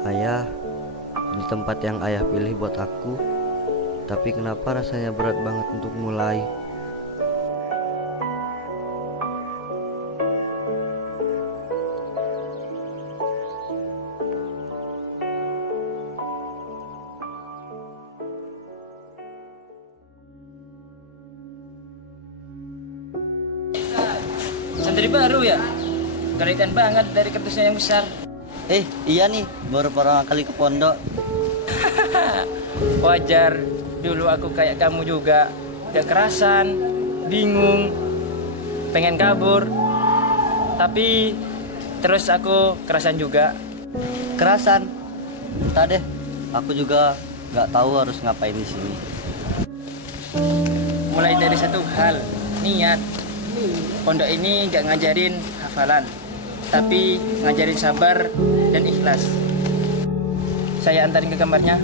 Ayah, di tempat yang ayah pilih buat aku, tapi kenapa rasanya berat banget untuk mulai? Santri baru ya? Kelihatan banget dari kertasnya yang besar. Iya nih, baru pertama kali ke pondok. Wajar, dulu aku kayak kamu juga. Gak kerasan, bingung, pengen kabur. Tapi terus aku kerasan juga. Kerasan, entah deh, aku juga nggak tahu harus ngapain di sini. Mulai dari satu hal, niat. Pondok ini gak ngajarin hafalan, tapi ngajarin sabar dan ikhlas. Saya antarin ke kamarnya.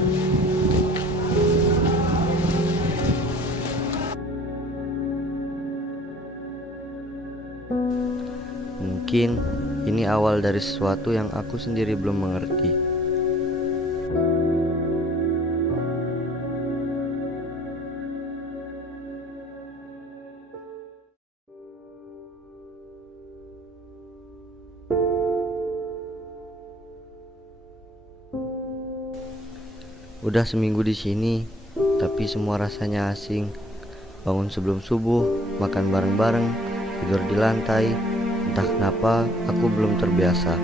Mungkin ini awal dari sesuatu yang aku sendiri belum mengerti. Udah seminggu di sini, tapi semua rasanya asing. Bangun sebelum subuh, makan bareng-bareng, tidur di lantai. Entah kenapa aku belum terbiasa.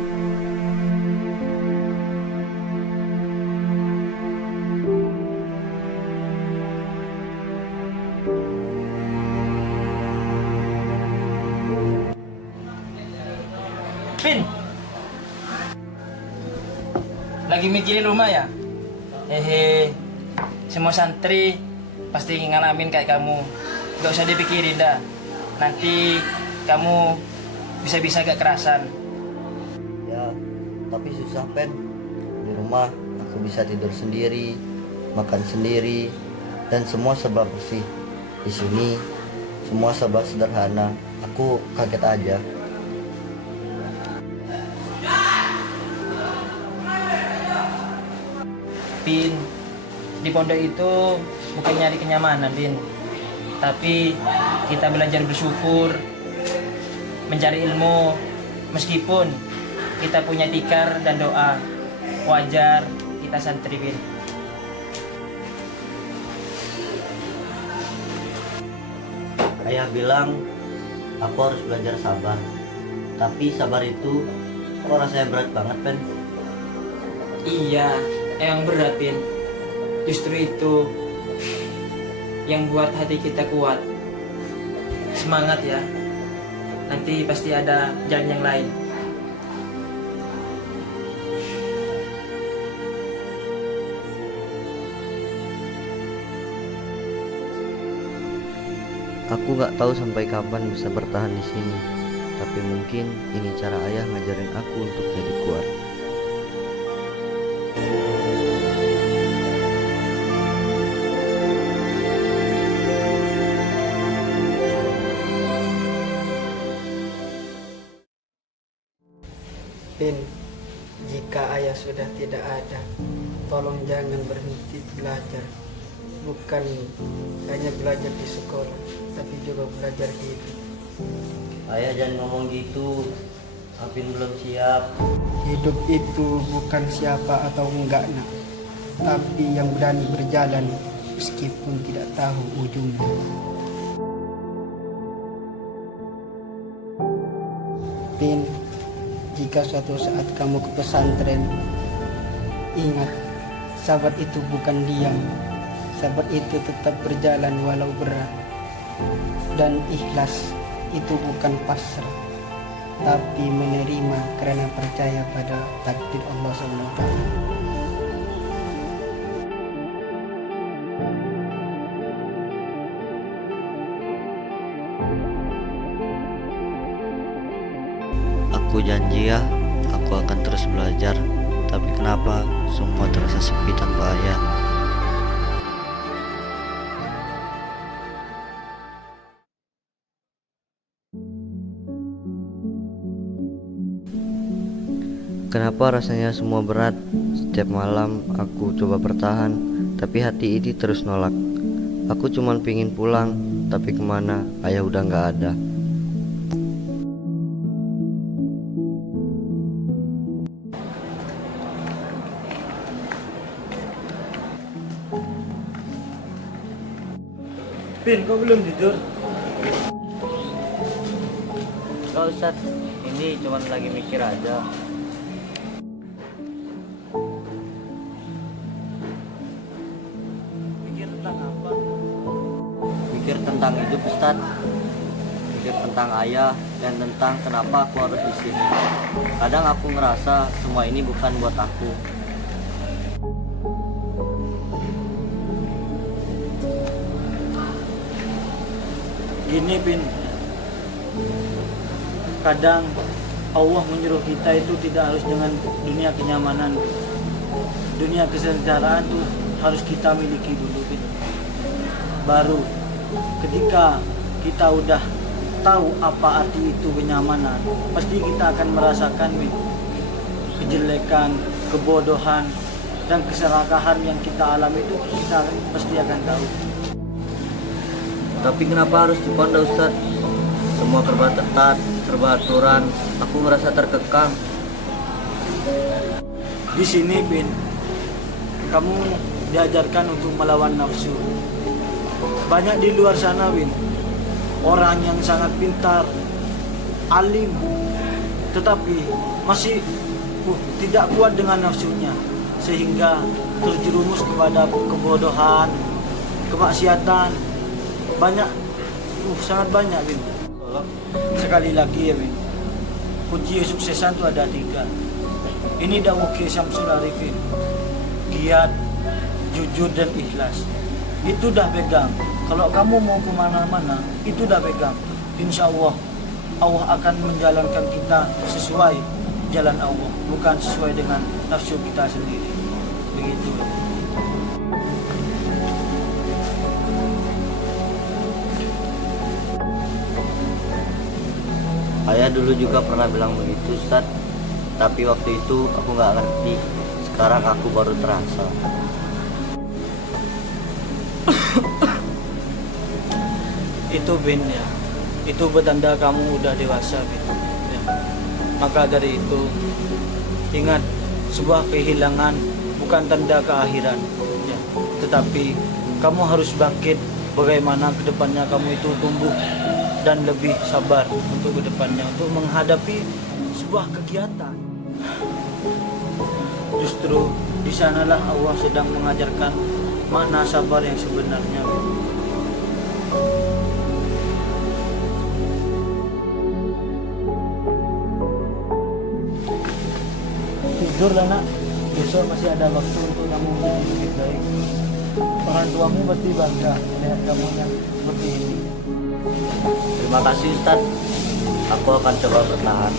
Pin, lagi mikirin rumah ya? Hehe, semua santri pasti ngalamin kayak kamu. Gak usah dipikirin dah. Nanti kamu bisa-bisa gak kerasan. Ya, tapi susah Pen. Di rumah aku bisa tidur sendiri, makan sendiri, dan semua serba bersih. Di sini semua serba sederhana. Aku kaget aja. Pin, di pondok itu bukan nyari kenyamanan, Pin. Tapi kita belajar bersyukur, mencari ilmu, meskipun kita punya tikar dan doa. Wajar kita santri, Pin. Ayah bilang aku harus belajar sabar. Tapi sabar itu kok rasanya berat banget, Pen? Iya, emang berat, Pin. Justru itu yang buat hati kita kuat. Semangat ya. Nanti pasti ada jalan yang lain. Aku gak tahu sampai kapan bisa bertahan di sini. Tapi mungkin ini cara ayah ngajarin aku untuk jadi kuat. Pin, jika ayah sudah tidak ada, tolong jangan berhenti belajar. Bukan hanya belajar di sekolah, tapi juga belajar hidup. Ayah jangan ngomong gitu. Apin belum siap. Hidup itu bukan siapa atau enggak nak, tapi yang berani berjalan meskipun tidak tahu ujungnya. Pin, jika suatu saat kamu ke pesantren, ingat, sahabat itu bukan diam. Sahabat itu tetap berjalan walau berat. Dan ikhlas itu bukan pasrah, tapi menerima karena percaya pada takdir Allah SWT. Aku janji ya, aku akan terus belajar. Tapi kenapa semua terasa sepi tanpa ayah? Kenapa rasanya semua berat? Setiap malam aku coba bertahan, tapi hati ini terus nolak. Aku cuman pingin pulang, tapi kemana ayah udah gak ada. Pin, kok belum tidur? Gak Ustaz, ini cuman lagi mikir aja. Mikir tentang apa? Mikir tentang hidup Ustaz, mikir tentang ayah dan tentang kenapa aku harus di sini. Kadang aku ngerasa semua ini bukan buat aku. Gini Pin, kadang Allah menyuruh kita itu tidak harus dengan dunia kenyamanan. Dunia kesejahteraan itu harus kita miliki dulu Pin. Baru ketika kita udah tahu apa arti itu kenyamanan, pasti kita akan merasakan Pin, kejelekan, kebodohan, dan keserakahan yang kita alami itu kita pasti akan tahu. Tapi kenapa harus di pondok Ustaz? Semua serba ketat, serba aturan. Aku ngerasa terkekang. Di sini Pin, kamu diajarkan untuk melawan nafsu. Banyak di luar sana Pin, orang yang sangat pintar, alim, tetapi masih tidak kuat dengan nafsunya, sehingga terjerumus kepada kebodohan, kemaksiatan. Banyak, sangat banyak Bin. Sekali lagi ya Bin, kunci kesuksesan itu ada 3. Ini dakwah Kiai Syamsul Arifin, giat, jujur dan ikhlas. Itu dah pegang. Kalau kamu mau kemana-mana, itu dah pegang. Insya Allah, Allah akan menjalankan kita sesuai jalan Allah, bukan sesuai dengan nafsu kita sendiri. Begitu. Ayah dulu juga pernah bilang begitu Ustaz. Tapi waktu itu aku gak ngerti. Sekarang aku baru terasa. Itu Bin ya, itu bertanda kamu udah dewasa Bin ya. Maka dari itu ingat, sebuah kehilangan bukan tanda keakhiran ya. Tetapi kamu harus bangkit. Bagaimana kedepannya kamu itu tumbuh dan lebih sabar untuk kedepannya, untuk menghadapi sebuah kegiatan. Justru di sanalah Allah sedang mengajarkan makna sabar yang sebenarnya. Tidurlah nak, besok masih ada waktu untuk kamu menjadi lebih baik. Orang tuamu pasti bangga melihat kamu yang seperti ini. Terima kasih Ustaz. Aku akan coba bertahan.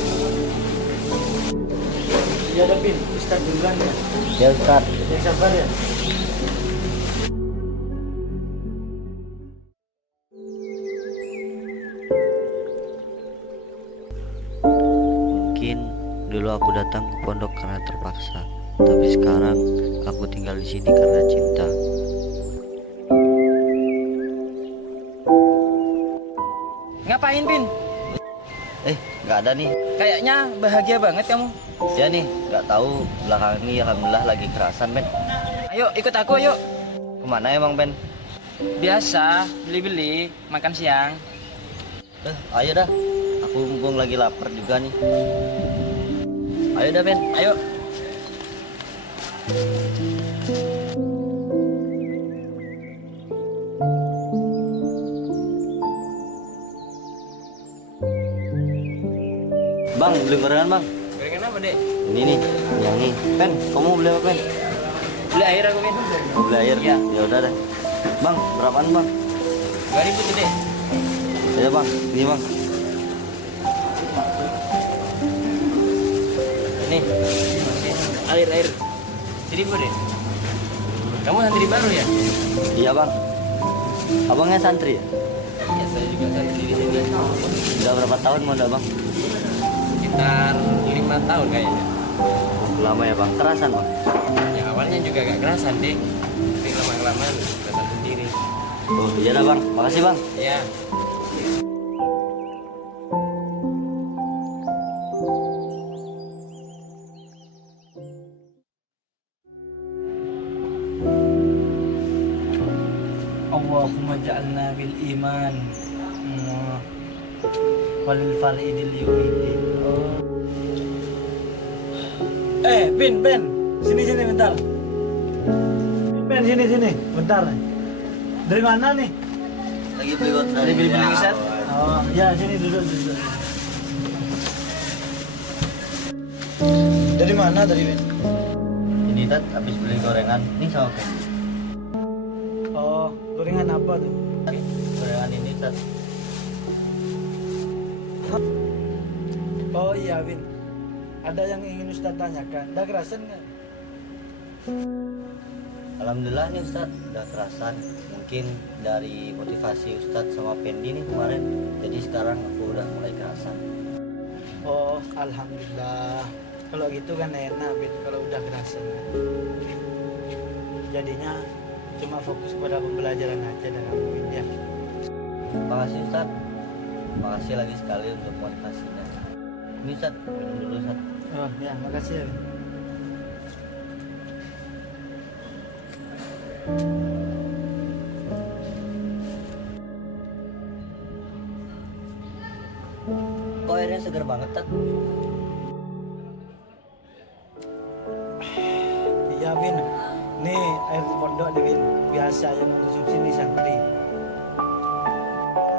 Ya ada Pin, Ustaz duluan ya. Ya Ustaz. Yang sabar ya. Mungkin dulu aku datang ke pondok karena terpaksa. Tapi sekarang aku tinggal di sini karena cinta. Ngapain, Pin? Nggak ada nih. Kayaknya bahagia banget kamu. Ya nih, nggak tahu belakang ini alhamdulillah lagi kerasan Ben. Ayo, ikut aku, yuk. Kemana emang Ben? Biasa, beli-beli, makan siang. Ayo dah. Aku mumpung lagi lapar juga nih. Ayo dah Ben. Ayo. Bang, beli gorengan bang. Gorengan apa, Dek? Ini nih, yang ini. Ben, kamu beli apa Ben? Beli air aku, Pin. Mau beli air? Iya. Ya udah deh. Bang, berapaan bang? 2.000 tuh, Dek. Ya bang, ini bang. Ini. Air. 1.000, Dek. Kamu santri baru ya? Iya bang. Abangnya santri ya? Ya, saya juga santri di sini. Udah berapa tahun mau bang? Sekitar 5 tahun kayaknya. Lama ya bang, kerasan bang. Ya awalnya juga gak kerasan deh, tapi lama-kelamaan kerasan sendiri. Oh iya dah bang, makasih bang. Ya. Allahumma ja'alna bil iman walil faridil yu'idin. Ben, sini bentar. Ben, sini, bentar. Dari mana nih? Lagi beli buat Dari beli-beli Ustaz. Oh, ya sini duduk. Dari mana tadi, Ben? Ini Tat, habis beli gorengan. Ini sama Pen. Oh, gorengan apa tuh? Gorengan ini Tat. Oh iya, Win. Ada yang ingin Ustaz tanyakan. Udah kerasan nggak? Alhamdulillah nih Ustaz, udah kerasan. Mungkin dari motivasi Ustaz sama Pendi nih kemarin. Jadi sekarang aku udah mulai kerasan. Oh, alhamdulillah. Kalau gitu kan enak, Win. Kalau udah kerasan. Jadinya cuma fokus pada pembelajaran aja dan Win ya. Makasih Ustaz. Makasih lagi sekali untuk motivasinya. Ini Ustaz, minum dulu Ustaz. Oh ya, makasih ya, Win. Kok airnya segar banget Tat? Iya, Win. Nih air pondok nih, Win. Biasa yang mengkonsumsi nih santri.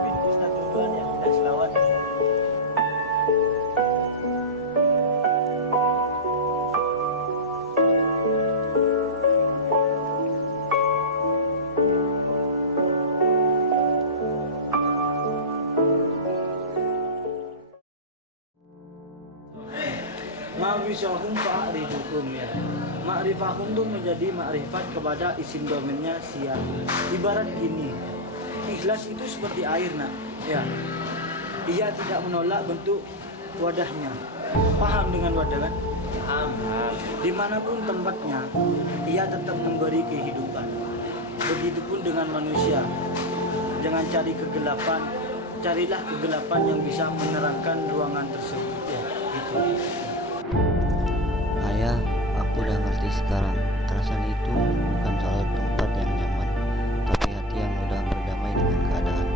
Win, Ustaz duluan ya, udah selawat. Ma'rifahum fa'rifukum ya. Ma'rifahum itu menjadi makrifat kepada isim domennya siap. Ibarat gini, ikhlas itu seperti air nak. Ya, ia tidak menolak bentuk wadahnya. Paham dengan wadah kan? Paham. Dimanapun tempatnya, ia tetap memberi kehidupan. Begitupun dengan manusia. Jangan cari kegelapan, carilah kegelapan yang bisa menerangkan ruangan tersebut. Ya, gitu. Ayah, aku udah ngerti sekarang. Kerasan itu bukan soal tempat yang nyaman, tapi hati yang udah berdamai dengan keadaan.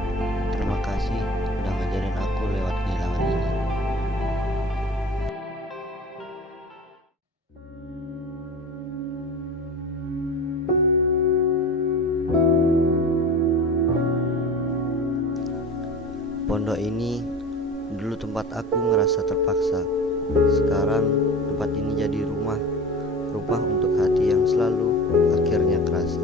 Terima kasih udah ngajarin aku lewat kehilangan ini. Pondok ini dulu tempat aku ngerasa terpaksa. Sekarang tempat ini jadi rumah untuk hati yang selalu akhirnya keras.